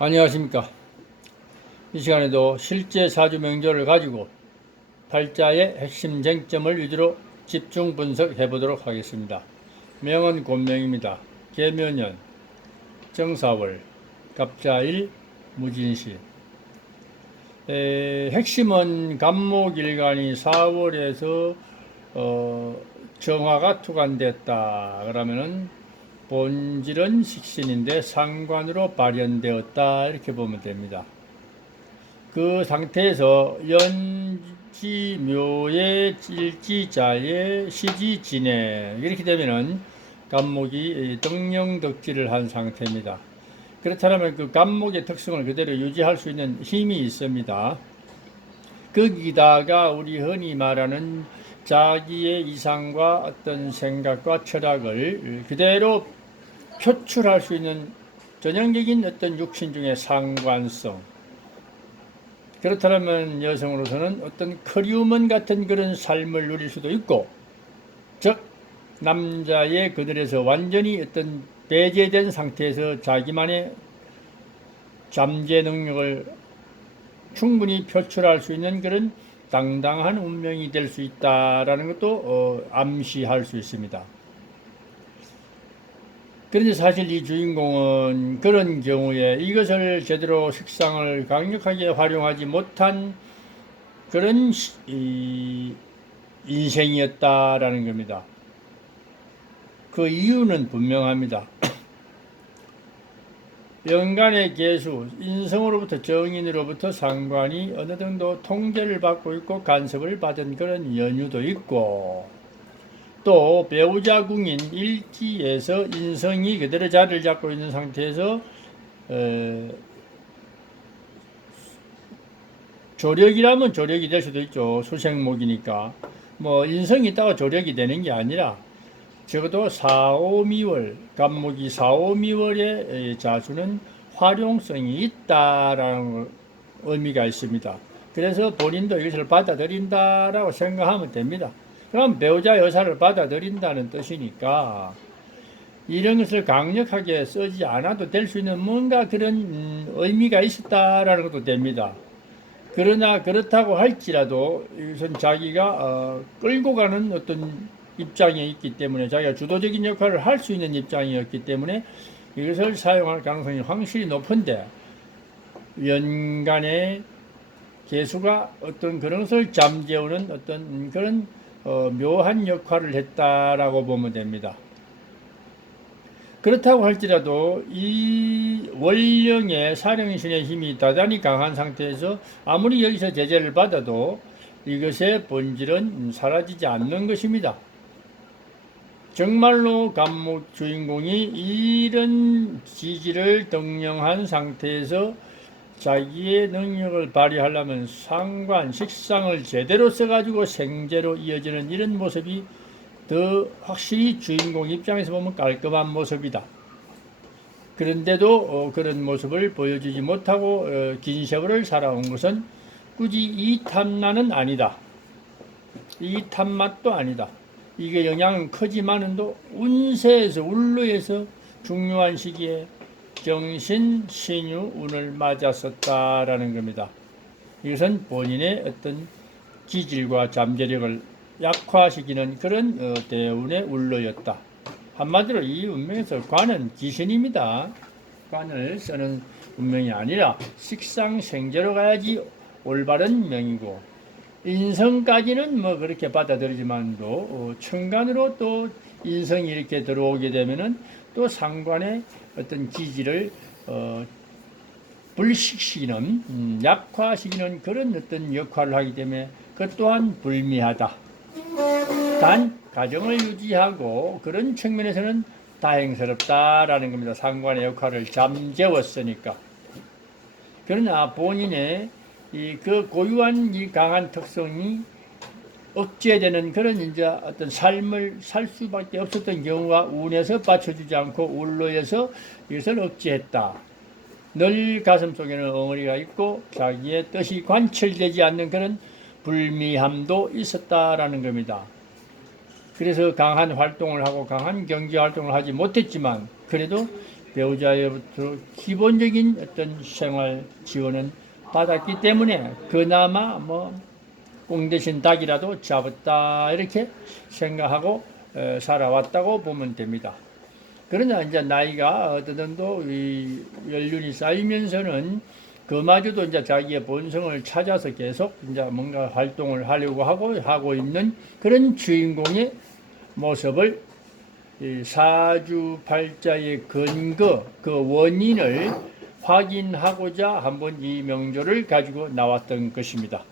안녕하십니까. 이 시간에도 실제 사주 명조를 가지고 팔자의 핵심 쟁점을 위주로 집중 분석해 보도록 하겠습니다. 명은 곤명입니다. 계묘년, 정사월, 갑자일, 무진시. 핵심은 간목일간이 4월에서 정화가 투관됐다. 그러면은 본질은 식신인데 상관으로 발현되었다. 이렇게 보면 됩니다. 그 상태에서 연지묘의 일지자의 시지진해 이렇게 되면은 간목이 덕령덕지를 한 상태입니다. 그렇다면 그 간목의 특성을 그대로 유지할 수 있는 힘이 있습니다. 거기다가 우리 흔히 말하는 자기의 이상과 어떤 생각과 철학을 그대로 표출할 수 있는 전형적인 어떤 육신 중의 상관성. 그렇다면 여성으로서는 어떤 커리우먼 같은 그런 삶을 누릴 수도 있고, 즉 남자의 그들에서 완전히 어떤 배제된 상태에서 자기만의 잠재 능력을 충분히 표출할 수 있는 그런 당당한 운명이 될 수 있다라는 것도 암시할 수 있습니다. 그런데 사실 이 주인공은 그런 경우에 이것을 제대로 식상을 강력하게 활용하지 못한 그런 인생이었다라는 겁니다. 그 이유는 분명합니다. 연간의 계수, 인성으로부터 정인으로부터 상관이 어느 정도 통제를 받고 있고 간섭을 받은 그런 연유도 있고, 또 배우자궁인 일지에서 인성이 그대로 자리를 잡고 있는 상태에서 조력이라면 조력이 될 수도 있죠. 수생목이니까. 뭐 인성이 있다가 조력이 되는 게 아니라 적어도 4, 5, 미월, 간목이 4, 5, 미월의 자수는 활용성이 있다라는 의미가 있습니다. 그래서 본인도 이것을 받아들인다라고 생각하면 됩니다. 그럼 배우자 여사를 받아들인다는 뜻이니까 이런 것을 강력하게 쓰지 않아도 될 수 있는 뭔가 그런 의미가 있었다라는 것도 됩니다. 그러나 그렇다고 할지라도 이것은 자기가 끌고 가는 어떤 입장에 있기 때문에 자기가 주도적인 역할을 할 수 있는 입장이었기 때문에 이것을 사용할 가능성이 확실히 높은데, 연간의 개수가 어떤 그런 것을 잠재우는 어떤 그런 묘한 역할을 했다라고 보면 됩니다. 그렇다고 할지라도 이 원령의 사령신의 힘이 대단히 강한 상태에서 아무리 여기서 제재를 받아도 이것의 본질은 사라지지 않는 것입니다. 정말로 간목 주인공이 이런 지지를 덕령한 상태에서 자기의 능력을 발휘하려면 상관, 식상을 제대로 써가지고 생재로 이어지는 이런 모습이 더 확실히 주인공 입장에서 보면 깔끔한 모습이다. 그런데도 그런 모습을 보여주지 못하고 긴 세월을 살아온 것은 굳이 이 탐나는 아니다. 이 탐맛도 아니다. 이게 영향은 크지만은도 운세에서 울루에서 중요한 시기에 경신, 신유, 운을 맞았었다라는 겁니다. 이것은 본인의 어떤 기질과 잠재력을 약화시키는 그런 대운의 울로였다. 한마디로 이 운명에서 관은 기신입니다. 관을 쓰는 운명이 아니라 식상생재로 가야지 올바른 명이고, 인성까지는 뭐 그렇게 받아들이지만도 천간으로 또 인성이 이렇게 들어오게 되면은 또 상관의 어떤 기질을 불식시키는 약화시키는 그런 어떤 역할을 하기 때문에 그 또한 불미하다. 단 가정을 유지하고 그런 측면에서는 다행스럽다라는 겁니다. 상관의 역할을 잠재웠으니까. 그러나 본인의 그 고유한 이 강한 특성이 억제되는 그런 이제 어떤 삶을 살 수밖에 없었던 경우가 운에서 받쳐주지 않고 울로에서 이것을 억제했다. 늘 가슴 속에는 엉어리가 있고 자기의 뜻이 관철되지 않는 그런 불미함도 있었다라는 겁니다. 그래서 강한 활동을 하고 강한 경제 활동을 하지 못했지만 그래도 배우자로부터 기본적인 어떤 생활 지원은 받았기 때문에 그나마 뭐 꽁 대신 닭이라도 잡았다 이렇게 생각하고 살아왔다고 보면 됩니다. 그러나 이제 나이가 어느 정도 이 연륜이 쌓이면서는 그마저도 이제 자기의 본성을 찾아서 계속 이제 뭔가 활동을 하려고 하고 있는 그런 주인공의 모습을 이 사주팔자의 근거, 그 원인을 확인하고자 한번 이 명조를 가지고 나왔던 것입니다.